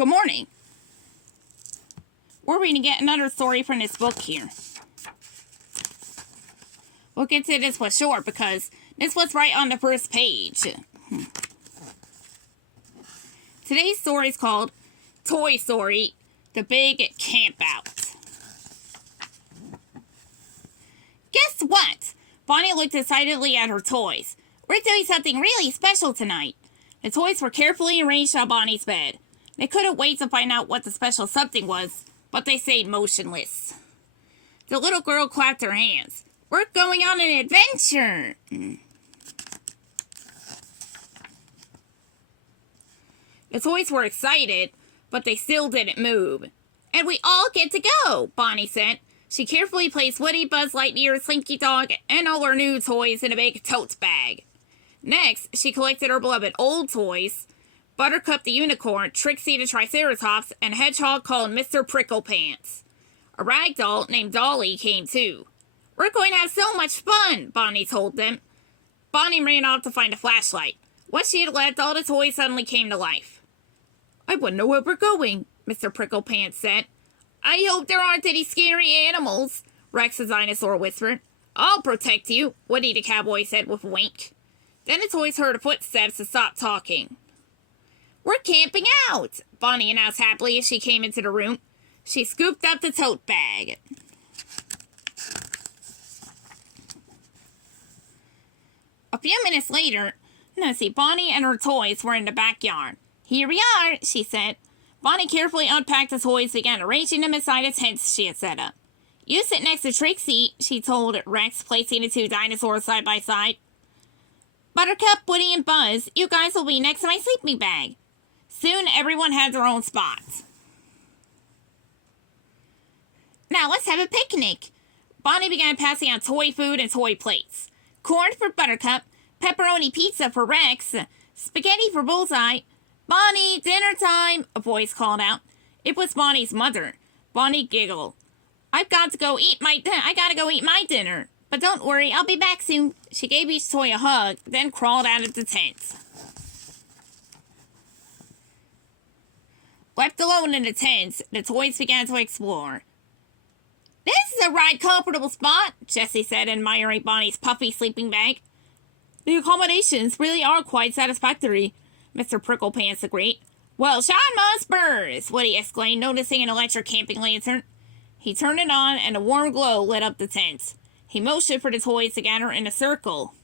Good morning. We're reading yet another story from this book here. We'll get to this one short because this was right on the first page. Today's story is called Toy Story, The Big Campout. Guess what? Bonnie looked excitedly at her toys. We're doing something really special tonight. The toys were carefully arranged on Bonnie's bed. They couldn't wait to find out what the special something was, but they stayed motionless. The little girl clapped her hands. We're going on an adventure! The toys were excited, but they still didn't move. And we all get to go, Bonnie said. She carefully placed Woody, Buzz Lightyear, Slinky Dog, and all her new toys in a big tote bag. Next, she collected her beloved old toys, Buttercup the Unicorn, Trixie the Triceratops, and a hedgehog called Mr. Pricklepants. A rag doll named Dolly came too. We're going to have so much fun, Bonnie told them. Bonnie ran off to find a flashlight. Once she had left, all the toys suddenly came to life. I wouldn't know where we're going, Mr. Pricklepants said. I hope there aren't any scary animals, Rex the dinosaur whispered. I'll protect you, Woody the cowboy said with a wink. Then the toys heard footsteps and stopped talking. We're camping out, Bonnie announced happily as she came into the room. She scooped up the tote bag. A few minutes later, Bonnie and her toys were in the backyard. Here we are, she said. Bonnie carefully unpacked the toys and began arranging them inside the tents she had set up. You sit next to Trixie, she told Rex, placing the two dinosaurs side by side. Buttercup, Woody, and Buzz, you guys will be next to my sleeping bag. Soon everyone had their own spots. Now let's have a picnic. Bonnie began passing out toy food and toy plates. Corn for Buttercup, pepperoni pizza for Rex, spaghetti for Bullseye. Bonnie, dinner time, a voice called out. It was Bonnie's mother. Bonnie giggled. I gotta go eat my dinner. But don't worry, I'll be back soon. She gave each toy a hug, then crawled out of the tent. Left alone in the tent, the toys began to explore. This is a right comfortable spot, Jessie said, admiring Bonnie's puffy sleeping bag. The accommodations really are quite satisfactory, Mr. Pricklepants agreed. Well, shine my spurs, Woody exclaimed, noticing an electric camping lantern. He turned it on, and a warm glow lit up the tent. He motioned for the toys to gather in a circle.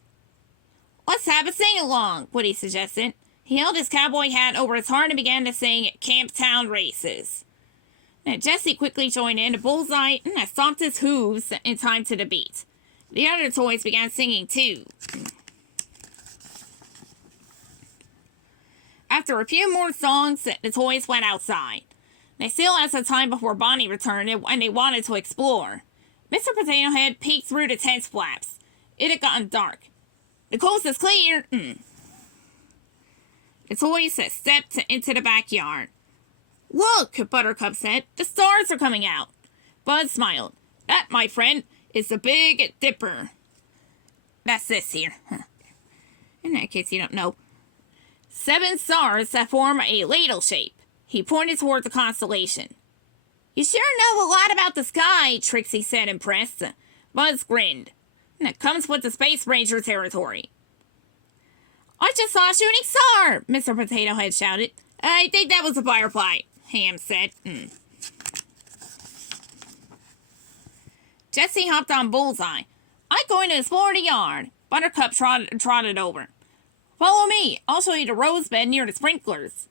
Let's have a sing-along, Woody suggested. He held his cowboy hat over his heart and began to sing Camptown Races. Now, Jessie quickly joined in. Bullseye stomped his hooves in time to the beat. The other toys began singing too. After a few more songs, the toys went outside. They still had some time before Bonnie returned and they wanted to explore. Mr. Potato Head peeked through the tent flaps. It had gotten dark. The coast is clear. The toys stepped into the backyard. Look, Buttercup said. The stars are coming out. Buzz smiled. That, my friend, is the Big Dipper. That's this here. In that case, you don't know. 7 stars that form a ladle shape. He pointed toward the constellation. You sure know a lot about the sky, Trixie said, impressed. Buzz grinned. That comes with the Space Ranger territory. I just saw a shooting star, Mr. Potato Head shouted. I think that was a firefly, Ham said. Jessie hopped on Bullseye. I'm going to explore the yard. Buttercup trotted over. Follow me. I'll show you the rose bed near the sprinklers.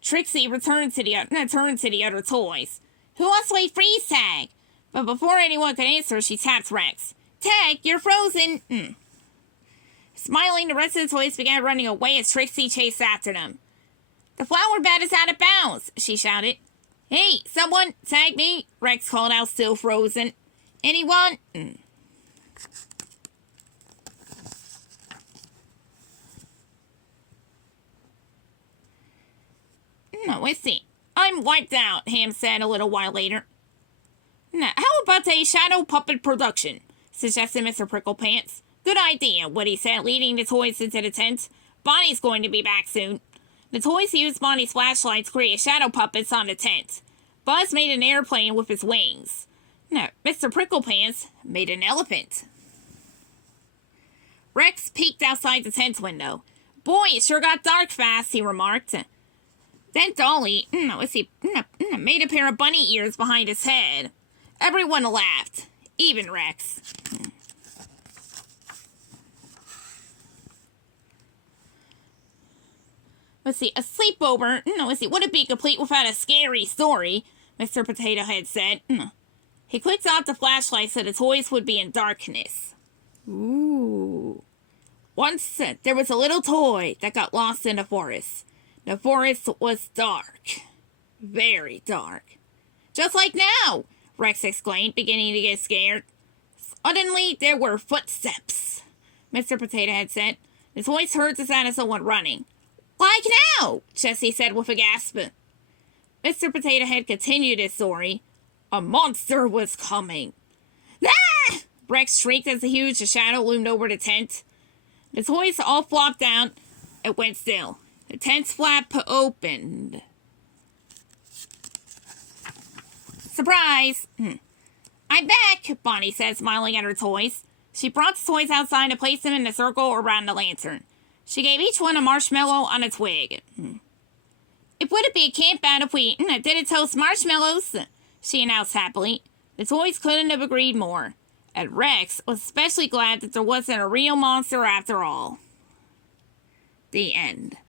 Trixie turned to the other toys. Who wants to play freeze tag? But before anyone could answer, she tapped Rex. Tag, you're frozen. Smiling, the rest of the toys began running away as Trixie chased after them. The flower bed is out of bounds, she shouted. Hey, someone, tag me, Rex called out, still frozen. Anyone? No, let's see. I'm wiped out, Ham said a little while later. Now, how about a shadow puppet production? Suggested Mr. Pricklepants. Good idea, Woody said, leading the toys into the tent. Bonnie's going to be back soon. The toys used Bonnie's flashlight to create shadow puppets on the tent. Buzz made an airplane with his wings. No, Mr. Pricklepants made an elephant. Rex peeked outside the tent window. Boy, it sure got dark fast, he remarked. Then Dolly, made a pair of bunny ears behind his head. Everyone laughed, even Rex. A sleepover, wouldn't be complete without a scary story, Mr. Potato Head said. He clicked off the flashlight so the toys would be in darkness. Ooh. Once there was a little toy that got lost in the forest. The forest was dark. Very dark. Just like now, Rex exclaimed, beginning to get scared. Suddenly, there were footsteps, Mr. Potato Head said. The toys heard the sound of someone running. Like now, Jessie said with a gasp. Mr. Potato Head continued his story. A monster was coming. Ah! Rex shrieked as a huge shadow loomed over the tent. The toys all flopped down and went still. The tent's flap opened. Surprise! I'm back, Bonnie said, smiling at her toys. She brought the toys outside and placed them in a circle around the lantern. She gave each one a marshmallow on a twig. It wouldn't be a campout if we didn't toast marshmallows, she announced happily. The toys couldn't have agreed more. And Rex was especially glad that there wasn't a real monster after all. The end.